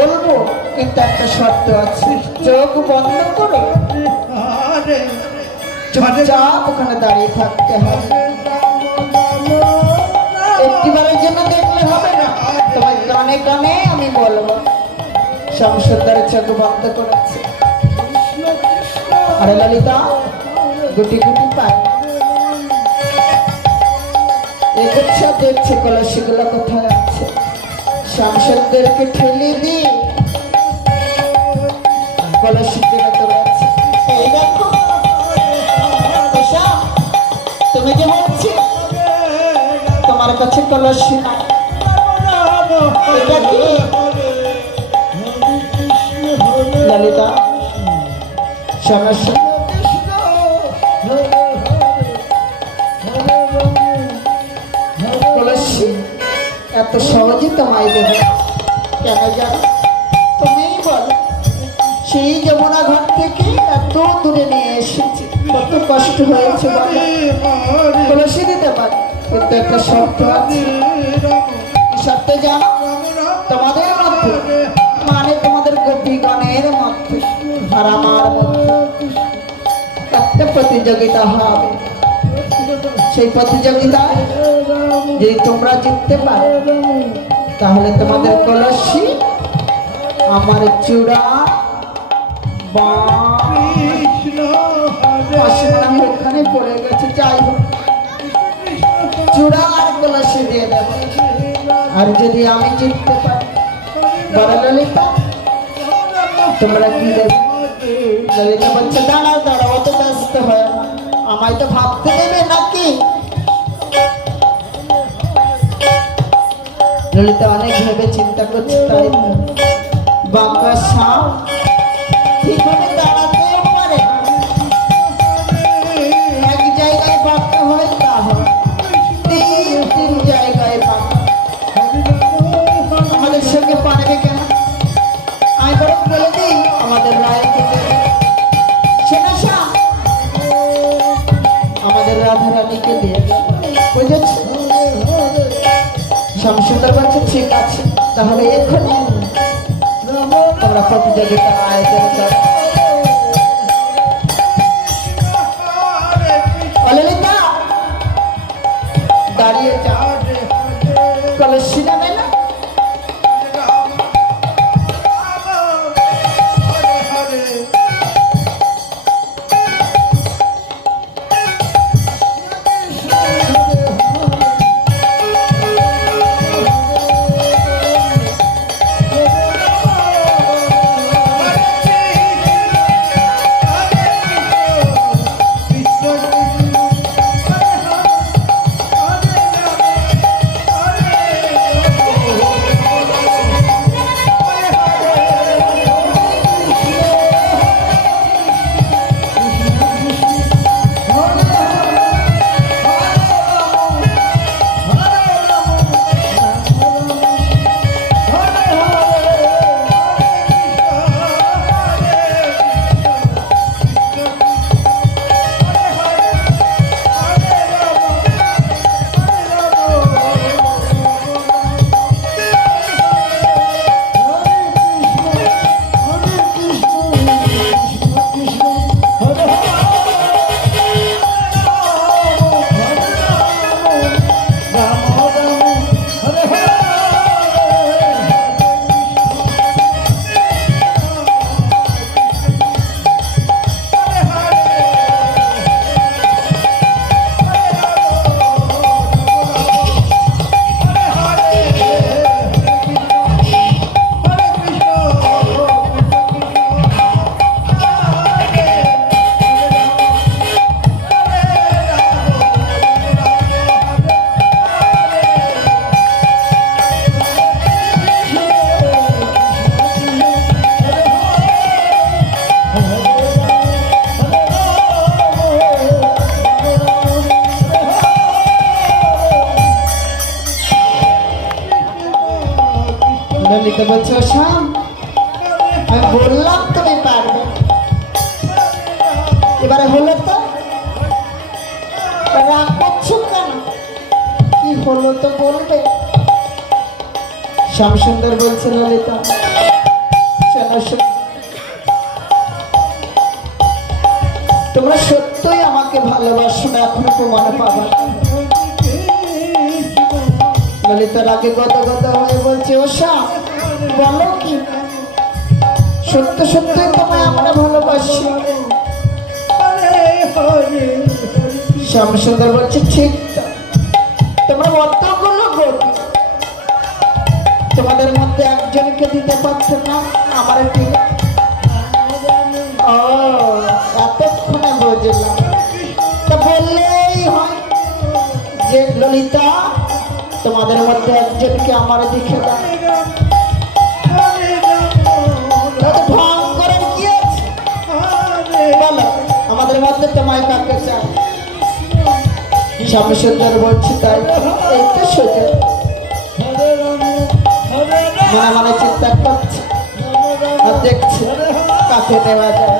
বলবো, কিন্তু একটা শর্ত আছে। চোখ বন্ধ করে চুপচাপ ওখানে দাঁড়িয়ে থাকতে হবে। একটিবারের জন্য দেখলে হবে না, তোমার কানে কানে আমি বলবো। শ্যামসুন্দরের চোখ বন্ধ করেছে। আরে ললিতা, গুটি গুটি পায় এগোচ্ছে, দেখছে কলসিগুলো কোথায় আছে। শ্যামসুন্দরকে ঠেলে দিয়ে কলসি তুলে আছে। এই দেখো, তুমি যে বলছি তোমার কাছে কলসি নাই, এটা কি? ললিতা, সমস্যা কলসি এত সহজে তোমায় দেবে কেন জানো? তুমিই বলো। সেই যমুনা ঘাট থেকে এত দূরে নিয়ে এসেছি, কত কষ্ট হয়েছে বলো। কলসি দিতে পারি, কিন্তু একটা শর্ত আছে। শর্ত জানো? তোমাদের মধ্যে, মানে তোমাদের গোপীগণের মধ্যে আর আমার মধ্যে একটা প্রতিযোগিতা হবে। সেই প্রতিযোগিতায় যদি তোমরা জিততে পারো, তাহলে তোমাদের কলসি আমার চূড়া ওখানে পড়ে গেছে, যাই হোক চূড়া আর কলসি দিয়ে দেব। আর যদি আমি জিততে পারি, বড় ললিতা তোমরা কি দেবে? ললিতা বলছে, দাঁড়াও দাঁড়াও, অত ব্যস্ত হয় না, আমায় তো ভাবতে দেবে নাকি? ললিতা অনেক ভেবে চিন্তা করছে, তাই বাঁকা সাপ ঠিকভাবে দাঁড়াতেও পারে, এক জায়গায় বাঁকা হয়, তা হয় তিন জায়গায় বাঁকা। আমাদের সঙ্গে পারবে কেন? আমি বরং বলে দিই আমাদের রায়কে, আমাদের রাধারানীকে দিয়ে, বুঝেছি? শ্যামসুন্দর বলছে, ঠিক আছে, তাহলে এক্ষুনি তোমরা প্রতিযোগিতার আয়োজন করো। ললিতা দাঁড়িয়ে যাও, কলসি নেবে না? ললিতা বলছে, শ্যাম আমি বললাম তুমি পারবে, এবারে হলো তো, রাগ করছো কেন? কি হলো তো বলবে। শ্যামসুন্দর বলছে, ললিতা কেন তোমরা সত্যই আমাকে ভালোবাসো না, এখনো প্রমাণ পাবা। ললিতার আগে গদ গদ হয়ে বলছে, ওষা বলো কি সত্য সত্যই তোমায় আমরা ভালোবাসি? শ্যামসুন্দর বলছে, ঠিক তোমরা অতগুলো গতি তোমাদের মধ্যে একজনকে দিতে পারছো না আমার ঠিক। ও এতক্ষণে বুঝলাম। তা বললেই হয় যে ললিতা তোমাদের মধ্যে একজনকে আমার দেখে দাও। ঢং করেন কি আছে বলো, আমাদের মধ্যে তোমায় কাকে চাই? শ্যামসুন্দর বলছি, তাই এই তো সোজা মনে মনে চিন্তা করছে আর দেখছে কাকে দেওয়া যায়।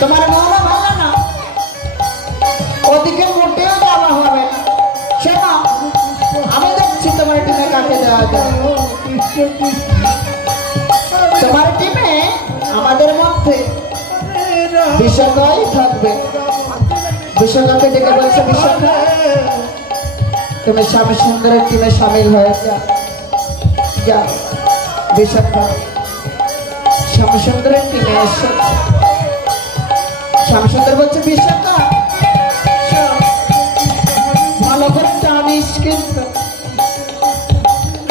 তোমার মনও ভালো না, ওদিকে মোটেও যাওয়া হবে সেটা আমি দেখছি। তোমার টিমে কাকে দেওয়া যায়? তোমার টিমে আমাদের মধ্যে বিশাখাই থাকবে। বিশাখাকে ডেকে বলছে, বিশাখা তুমি শ্যামসুন্দরের টিমে সামিল হয়ে যা। বিশাখা শ্যামসুন্দরের টিমে এসেছে। শ্যামসুন্দর বলছে, বিশাখা ভালো করে টানিস কিন্তু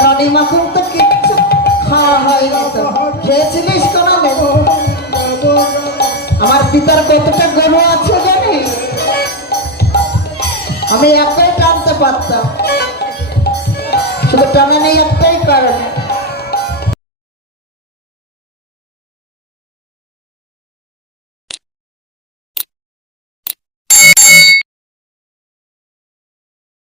রানী মাখন তো কিচ্ছু খাওয়া হয়নি। তো খেয়েছিলিস কোনো? আমার পিতার কতটা গর্ব আছে জানিস? আমি একাই টানতে পারতাম, শুধু টানা নেই একটাই কারণে,